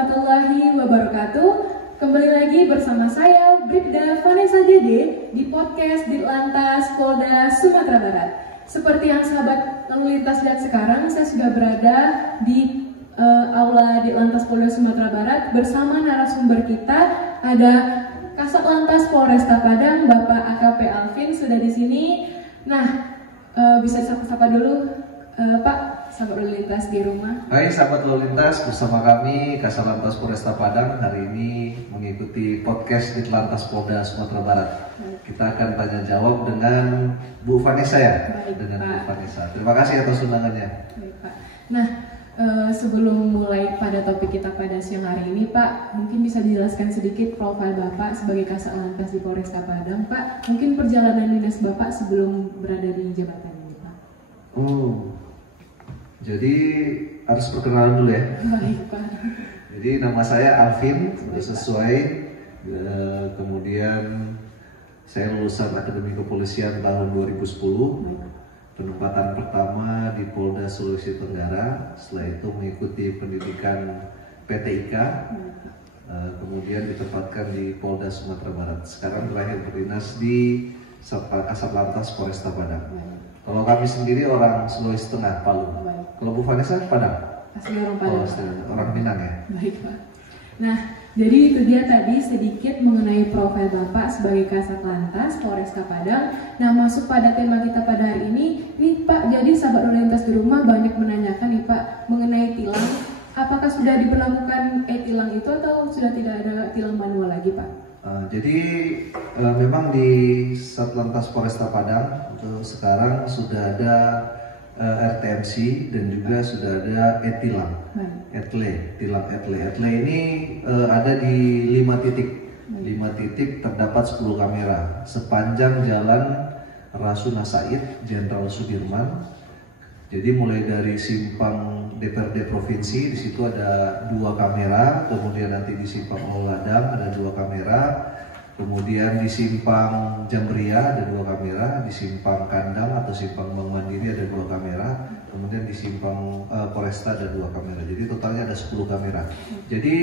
warahmatullahi wabarakatuh. Kembali lagi bersama saya Bribda Vanessa Dede di podcast Ditlantas Polda Sumatera Barat. Seperti yang sahabat lalu lintas lihat sekarang, saya sudah berada di aula Ditlantas Polda Sumatera Barat bersama narasumber kita. Ada Kasat Lantas Polresta Padang, Bapak AKP Alvin sudah di sini. Nah, bisa sapa-sapa dulu, Pak. Sahabat lalu lintas di rumah. Hai sahabat lalu lintas, bersama kami Kasat Lantas Polresta Padang hari ini mengikuti podcast Ditlantas Polda Sumatera Barat. Kita akan tanya jawab dengan Bu Vanessa ya. Baik, dengan Pak. Bu Vanessa. Terima kasih atas undangannya. Baik, Pak. Nah, sebelum mulai pada topik kita pada siang hari ini, Pak, mungkin bisa dijelaskan sedikit profil Bapak sebagai Kasat Lantas di Polresta Padang, Pak. Mungkin perjalanan dinas Bapak sebelum berada di jabatan ini, Pak. Jadi harus perkenalan dulu ya. Baik, Pak. Jadi nama saya Alvin, sudah sesuai. Kemudian saya lulusan Akademi Kepolisian tahun 2010. Penempatan pertama di Polda Sulawesi Tenggara. Setelah itu mengikuti pendidikan PTIK. Kemudian ditempatkan di Polda Sumatera Barat. Sekarang terakhir berdinas di Kasat Lantas Polresta Padang. Kalau kami sendiri orang Sulawesi Tengah, Palu. Kalau Bu Vanessa, Padang? Asli orang Padang. Orang Minang ya? Baik, Pak. Nah, jadi itu dia tadi sedikit mengenai profil Bapak sebagai Kasat Lantas Polresta Padang. Nah, masuk pada tema kita pada hari ini, nih Pak, jadi sahabat lalu lintas di rumah banyak menanyakan nih Pak mengenai tilang. Apakah sudah diberlakukan e-tilang itu atau sudah tidak ada tilang manual lagi, Pak? Jadi memang di Satlantas Polresta Padang untuk sekarang sudah ada RTMC dan juga sudah ada e-tilang, tilang etle. Etle ini ada di 5 titik. 5 titik terdapat 10 kamera sepanjang jalan Rasuna Said, Jenderal Sudirman. Jadi mulai dari simpang DPRD Provinsi, di situ ada 2 kamera, kemudian nanti di simpang Ladang ada 2 kamera, kemudian di simpang Jambria ada 2 kamera, di simpang Kandang atau simpang Bank Mandiri ada 2 kamera, kemudian di simpang Polresta ada 2 kamera. Jadi totalnya ada 10 kamera. Jadi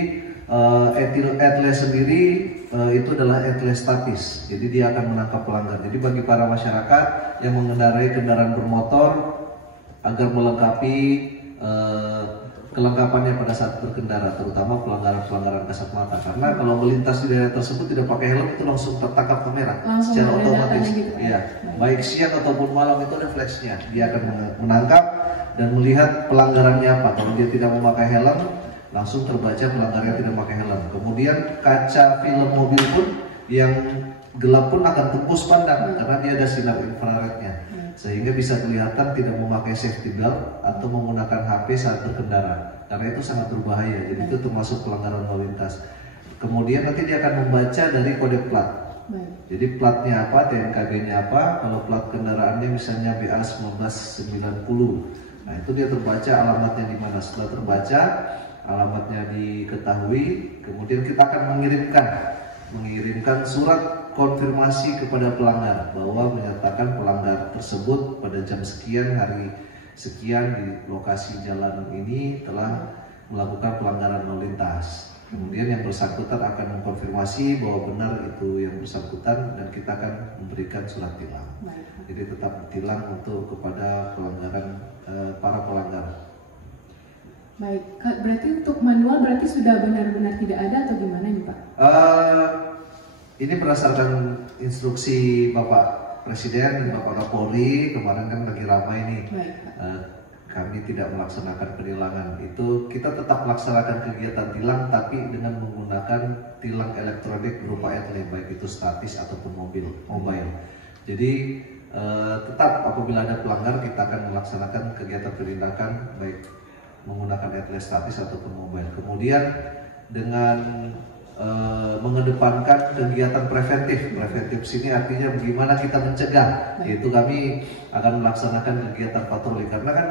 etle sendiri itu adalah etle statis, jadi dia akan menangkap pelanggar. Jadi bagi para masyarakat yang mengendarai kendaraan bermotor agar melengkapi kelengkapannya pada saat berkendara, terutama pelanggaran-pelanggaran kasat mata. Karena kalau melintas di daerah tersebut tidak pakai helm itu langsung tertangkap kamera secara otomatis. Gitu, iya, baik siang ataupun malam itu ada flashnya. Dia akan menangkap dan melihat pelanggarannya apa. Kalau dia tidak memakai helm, langsung terbaca pelanggarannya tidak memakai helm. Kemudian kaca film mobil pun yang gelap pun akan tembus pandang karena dia ada sinar infrarednya, sehingga bisa kelihatan tidak memakai safety belt atau menggunakan HP saat berkendara, karena itu sangat berbahaya. Jadi itu termasuk pelanggaran lalu lintas. Kemudian nanti dia akan membaca dari kode plat. Jadi platnya apa, TNKB-nya apa. Kalau plat kendaraannya misalnya BA 1990, nah itu dia terbaca alamatnya di mana. Setelah terbaca alamatnya diketahui, kemudian kita akan mengirimkan surat konfirmasi kepada pelanggar bahwa menyatakan pelanggar tersebut pada jam sekian hari sekian di lokasi jalan ini telah melakukan pelanggaran lalu lintas. Kemudian yang bersangkutan akan mengkonfirmasi bahwa benar itu yang bersangkutan dan kita akan memberikan surat tilang. Jadi tetap ditilang untuk kepada pelanggaran para pelanggar. Baik, berarti untuk manual berarti sudah benar-benar tidak ada atau gimana nih Pak? Ini berdasarkan instruksi Bapak Presiden dan Bapak Kapolri. Kemarin kan lagi ramai nih. Kami tidak melaksanakan penilangan. Itu kita tetap melaksanakan kegiatan tilang tapi dengan menggunakan tilang elektronik berupa etle, baik itu statis ataupun mobile. Jadi tetap apabila ada pelanggar kita akan melaksanakan kegiatan penindakan baik menggunakan etle statis ataupun mobile. Kemudian dengan mengedepankan kegiatan preventif sini artinya bagaimana kita mencegah, yaitu kami akan melaksanakan kegiatan patroli karena kan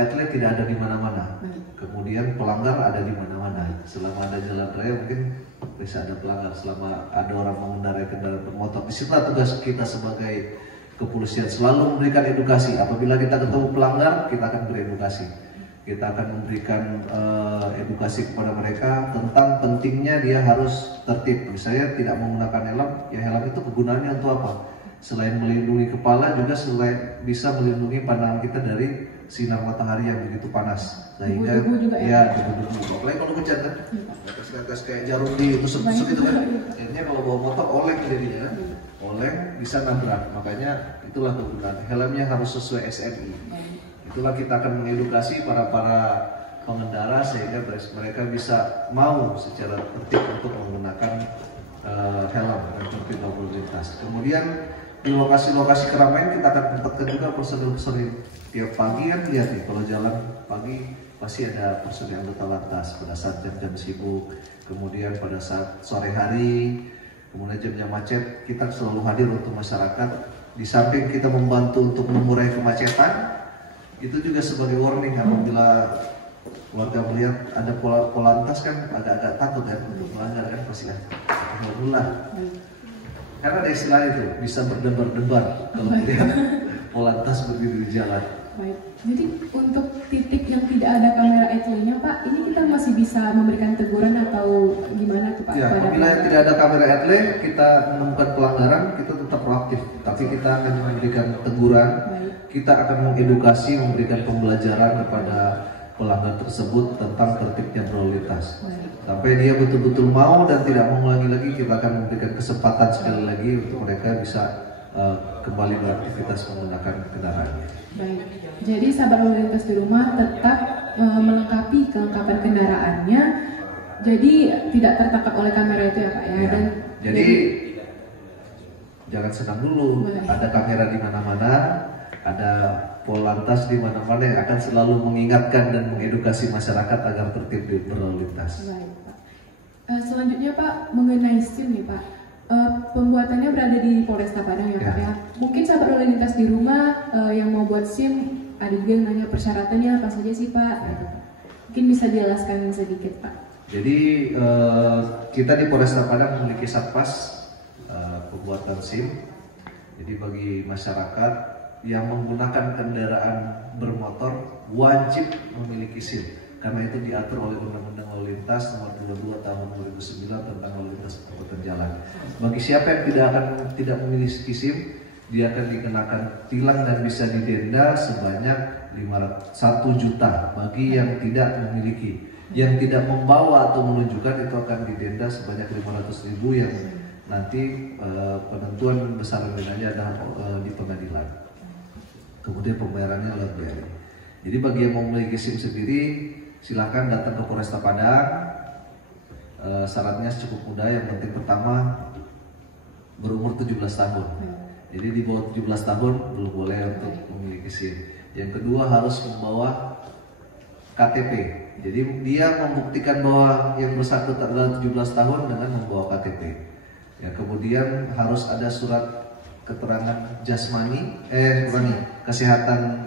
etle tidak ada di mana-mana, kemudian pelanggar ada di mana-mana. Selama ada jalan raya mungkin bisa ada pelanggar, selama ada orang mengendarai kendaraan bermotor. Disitulah tugas kita sebagai kepolisian, selalu memberikan edukasi. Apabila kita ketemu pelanggar kita akan beredukasi. Kita akan memberikan edukasi kepada mereka tentang pentingnya dia harus tertib. Misalnya tidak menggunakan helm, ya helm itu kegunaannya untuk apa? Selain melindungi kepala, juga selain bisa melindungi pandangan kita dari sinar matahari yang begitu panas. Sehingga ya debu-debu. Apalagi kalau hujan kan, ngetes kayak jarum ditusuk-tusuk itu kan. Akhirnya kalau bawa motor oleng jadinya, oleng bisa nabrak. Makanya itulah kegunaan helmnya harus sesuai SNI. Itulah kita akan mengedukasi para pengendara sehingga mereka bisa mau secara tertib untuk menggunakan helm dan tertib lalu lintas. Kemudian di lokasi-lokasi keramaian kita akan tempatkan juga personil-personil. Tiap pagi kan lihat nih, kalau jalan pagi pasti ada personil anggota lantas pada saat jam-jam sibuk. Kemudian pada saat sore hari, kemudian jam-jam macet, kita selalu hadir untuk masyarakat. Di samping kita membantu untuk mengurai kemacetan, itu juga sebagai warning apabila warga melihat ada polantas kan agak-agak takut kan untuk melanggar kan pasti kan. Alhamdulillah. Karena ada istilah itu bisa berdebar-debar kalau melihat polantas berdiri di jalan. Baik. Jadi untuk titik yang tidak ada kamera etle-nya Pak, ini kita masih bisa memberikan teguran atau gimana tuh Pak? Ya, apabila tidak ada kamera etle, kita menemukan pelanggaran, kita tetap proaktif. Tapi kita akan memberikan teguran. Kita akan mengedukasi, memberikan pembelajaran kepada pelanggan tersebut tentang tertibnya berlalu lintas. Sampai dia betul-betul mau dan tidak mengulangi lagi, kita akan memberikan kesempatan sekali lagi untuk mereka bisa kembali beraktivitas menggunakan kendaraannya. Baik. Jadi sahabat lalu lintas di rumah tetap melengkapi kelengkapan kendaraannya. Jadi tidak tertangkap oleh kamera itu ya Pak ya. Dan jadi jangan senang dulu. Ada kamera di mana-mana. Ada polantas di mana-mana yang akan selalu mengingatkan dan mengedukasi masyarakat agar tertib berlalu lintas. Baik, Pak. Selanjutnya Pak, mengenai SIM nih Pak, pembuatannya berada di Polresta Padang ya Pak ya. Mungkin sahabat lalu lintas di rumah yang mau buat SIM, ada juga yang nanya persyaratannya apa saja sih Pak? Mungkin bisa dijelaskan sedikit Pak. Jadi kita di Polresta Padang memiliki satpas pembuatan SIM. Jadi bagi masyarakat yang menggunakan kendaraan bermotor wajib memiliki SIM karena itu diatur oleh Undang-Undang Lalu Lintas Nomor 22 Tahun 2009 tentang lalu lintas angkutan jalan. Bagi siapa yang tidak memiliki SIM, dia akan dikenakan tilang dan bisa didenda sebanyak 1 juta bagi yang tidak memiliki. Yang tidak membawa atau menunjukkan itu akan didenda sebanyak 500.000 yang nanti penentuan besaran dendanya adalah di pengadilan. Kemudian pembayarannya lewat BRI. Jadi bagi yang mau memiliki SIM sendiri, silakan datang ke Polresta Padang. Syaratnya cukup mudah. Yang penting pertama berumur 17 tahun. Jadi di bawah 17 tahun belum boleh untuk memiliki SIM. Yang kedua harus membawa KTP. Jadi dia membuktikan bahwa yang bersangkutan adalah 17 tahun dengan membawa KTP. Ya, kemudian harus ada surat keterangan jasmani, kesehatan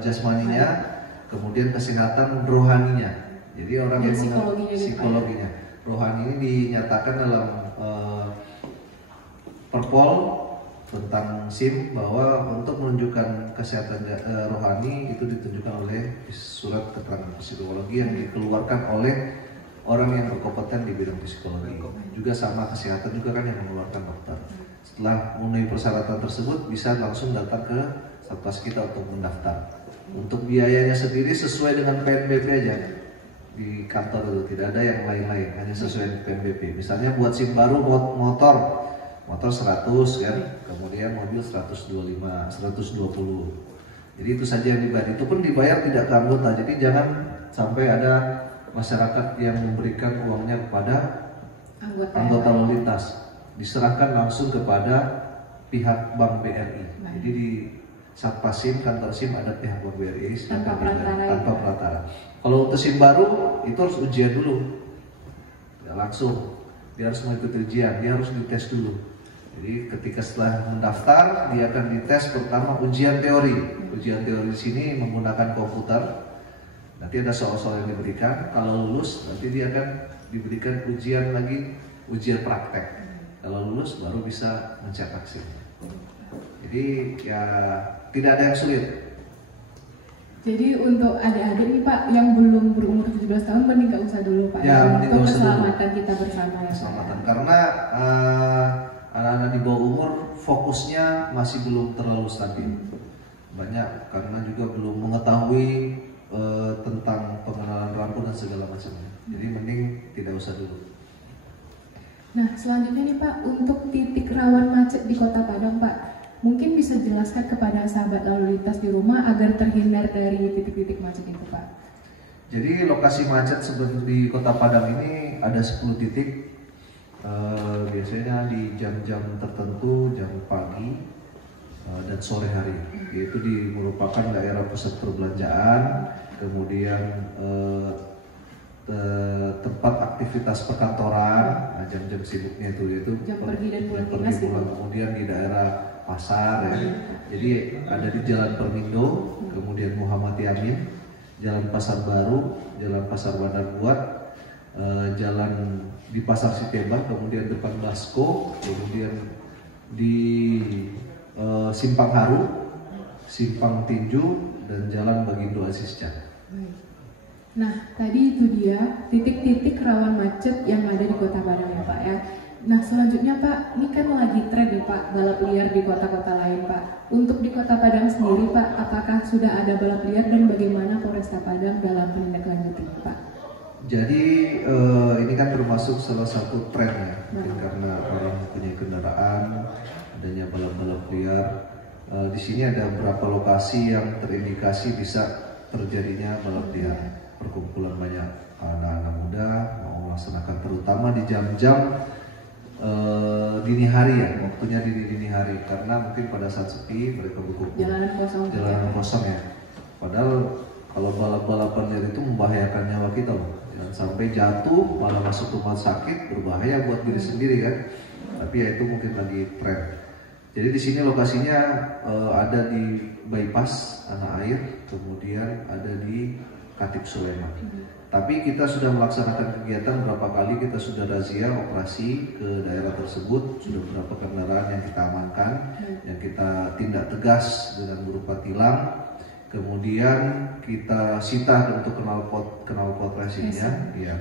jasmaninya, kemudian kesehatan rohaninya. Jadi orang yang psikologinya, rohani ini dinyatakan dalam Perpol tentang SIM bahwa untuk menunjukkan kesehatan rohani itu ditunjukkan oleh surat keterangan psikologi yang dikeluarkan oleh orang yang berkompeten di bidang psikologi. Juga sama kesehatan juga kan yang mengeluarkan dokter. Setelah memenuhi persyaratan tersebut bisa langsung datang ke satpas kita untuk mendaftar. Untuk biayanya sendiri sesuai dengan PNBP aja di kantor itu, tidak ada yang lain-lain, hanya sesuai dengan PNBP. Misalnya buat SIM baru motor 100 kan, kemudian mobil 125, 120. Jadi itu saja yang dibayar. Itu pun dibayar tidak ke anggota. Jadi jangan sampai ada masyarakat yang memberikan uangnya kepada anggota lalu lintas. Diserahkan langsung kepada pihak Bank BRI. Jadi di Satpas SIM, kantor SIM ada pihak Bank BRI tanpa perantara. Kalau untuk SIM baru itu harus ujian dulu. Ya, langsung dia harus mengikuti ujian, dia harus dites dulu. Jadi ketika setelah mendaftar dia akan dites pertama ujian teori. Ujian teori di sini menggunakan komputer. Nanti ada soal-soal yang diberikan. Kalau lulus nanti dia akan diberikan ujian lagi, ujian praktek. Kalau lulus baru bisa mencetak SIM. Jadi ya tidak ada yang sulit. Jadi untuk adik-adik nih Pak yang belum berumur 17 tahun mending nggak usah dulu Pak Ya, untuk keselamatan kita bersama ya. Keselamatan karena anak-anak di bawah umur fokusnya masih belum terlalu stabil. Banyak karena juga belum mengetahui tentang pengenalan lampu dan segala macamnya. Jadi mending tidak usah dulu. Nah selanjutnya nih Pak, untuk titik rawan macet di Kota Padang Pak, mungkin bisa jelaskan kepada sahabat lalu lintas di rumah agar terhindar dari titik-titik macet itu Pak. Jadi lokasi macet di Kota Padang ini ada 10 titik. Biasanya di jam-jam tertentu, jam pagi dan sore hari. Yaitu merupakan daerah pusat perbelanjaan, kemudian tempat aktivitas perkantoran, jam-jam sibuknya itu jam pergi dan pulang dinas, kemudian di daerah pasar ya. Jadi ada di Jalan Permindo, kemudian Muhammad Yamin, Jalan Pasar Baru, Jalan Pasar Bandar Buat, Jalan di Pasar Sitebak, kemudian depan Basko, kemudian di Simpang Haru, Simpang Tinju, dan Jalan Bagindo Asisca. Nah, tadi itu dia titik-titik rawan macet yang ada di Kota Padang ya Pak ya. Nah, selanjutnya Pak, ini kan lagi tren ya Pak, balap liar di kota-kota lain Pak. Untuk di Kota Padang sendiri Pak, apakah sudah ada balap liar dan bagaimana Polresta Padang dalam menindaklanjutinya Pak? Jadi ini kan termasuk salah satu tren ya, mungkin karena orang mempunyai kendaraan, adanya balap-balap liar. Di sini ada beberapa lokasi yang terindikasi bisa terjadinya balap liar. Perkumpulan banyak anak-anak muda mau melaksanakan, terutama di jam-jam dini hari ya, waktunya dini hari, karena mungkin pada saat sepi mereka berkumpul. Jalanan kosong ya. Padahal kalau balap-balapan liar itu membahayakan nyawa kita loh. Jangan sampai jatuh malah masuk rumah sakit, berbahaya buat diri sendiri kan. Tapi ya itu mungkin lagi tren. Jadi di sini lokasinya ada di bypass Anak Air, kemudian ada di Khatib Sulaiman. Tapi kita sudah melaksanakan kegiatan berapa kali, kita sudah razia operasi ke daerah tersebut, sudah beberapa kendaraan yang kita amankan, yang kita tindak tegas dengan berupa tilang, kemudian kita sita untuk knalpot racingnya, ya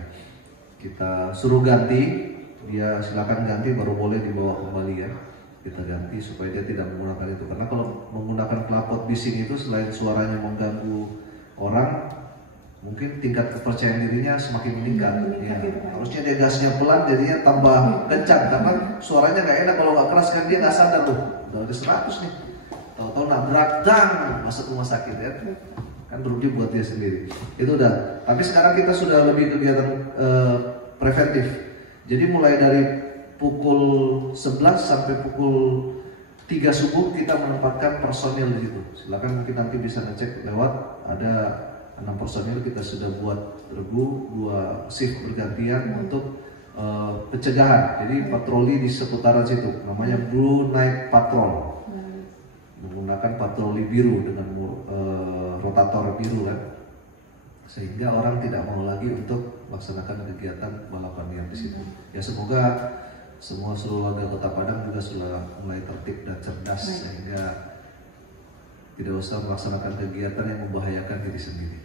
kita suruh ganti, dia silakan ganti baru boleh dibawa kembali ya. Kita ganti supaya dia tidak menggunakan itu, karena kalau menggunakan knalpot bising itu selain suaranya mengganggu orang, mungkin tingkat kepercayaan dirinya semakin meningkat. Ya. Harusnya dia gasnya pelan, jadinya tambah kencang karena suaranya nggak enak kalau nggak keras kan, dia nggak sadar tuh udah 100 nih, tahu-tahu nabrak dang masuk rumah sakit ya, kan rugi buat dia sendiri. Itu udah. Tapi sekarang kita sudah lebih kegiatan preventif. Jadi mulai dari pukul 11 sampai pukul 3 subuh kita menempatkan personil di situ. Silakan mungkin nanti bisa ngecek lewat, ada 6 personil kita sudah buat regu 2 shift bergantian untuk pencegahan. Jadi patroli di seputaran situ, namanya Blue Night Patrol, menggunakan patroli biru dengan rotator biru kan, sehingga orang tidak mau lagi untuk melaksanakan kegiatan balapan liar di situ. Ya semoga seluruh warga Kota Padang juga sudah mulai tertib dan cerdas, sehingga tidak usah melaksanakan kegiatan yang membahayakan diri sendiri.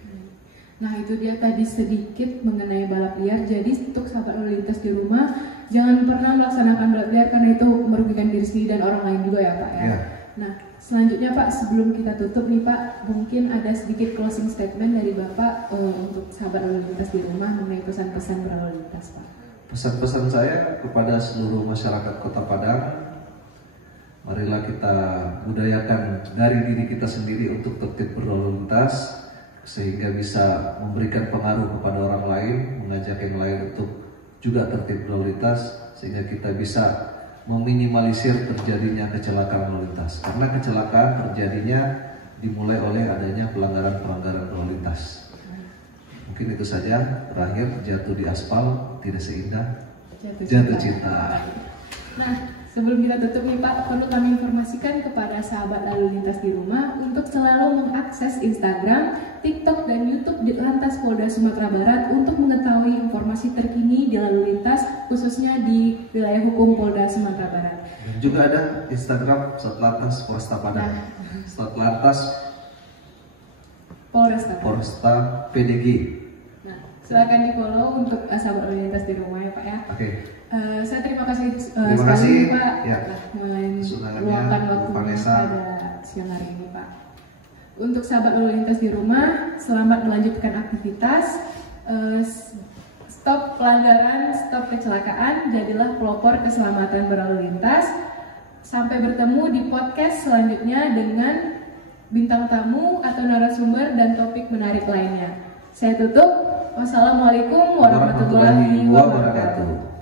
Nah itu dia tadi sedikit mengenai balap liar. Jadi untuk sahabat lalu lintas di rumah, jangan pernah melaksanakan balap liar karena itu merugikan diri sendiri dan orang lain juga ya Pak ya. Yeah. Nah selanjutnya Pak, sebelum kita tutup nih Pak, mungkin ada sedikit closing statement dari Bapak untuk sahabat lalu lintas di rumah mengenai pesan-pesan berlalu lintas Pak. Pesan-pesan saya kepada seluruh masyarakat Kota Padang, marilah kita budayakan dari diri kita sendiri untuk tertib berlalu lintas, sehingga bisa memberikan pengaruh kepada orang lain, mengajak yang lain untuk juga tertib berlalu lintas, sehingga kita bisa meminimalisir terjadinya kecelakaan lalu lintas. Karena kecelakaan terjadinya dimulai oleh adanya pelanggaran-pelanggaran lalu lintas. Mungkin itu saja. Terakhir, jatuh di aspal tidak seindah jatuh cinta. Nah, sebelum kita tutup nih Pak, perlu kami informasikan kepada sahabat lalu lintas di rumah untuk selalu mengakses Instagram, TikTok, dan YouTube Ditlantas Polda Sumatera Barat untuk mengetahui informasi terkini di lalu lintas, khususnya di wilayah hukum Polda Sumatera Barat. Dan juga ada Instagram Satlantas Polresta Padang, Satlantas Polresta PDG. Nah, silakan di follow untuk sahabat lalu lintas di rumah ya Pak ya. Oke. Saya terima kasih Terima kasih Pak ya. meluangkan waktunya pada siang hari ini Pak. Untuk sahabat lalu lintas di rumah, selamat melanjutkan aktivitas. Stop pelanggaran, stop kecelakaan, jadilah pelopor keselamatan berlalu lintas. Sampai bertemu di podcast selanjutnya dengan bintang tamu atau narasumber dan topik menarik lainnya. Saya tutup. Wassalamualaikum warahmatullahi wabarakatuh.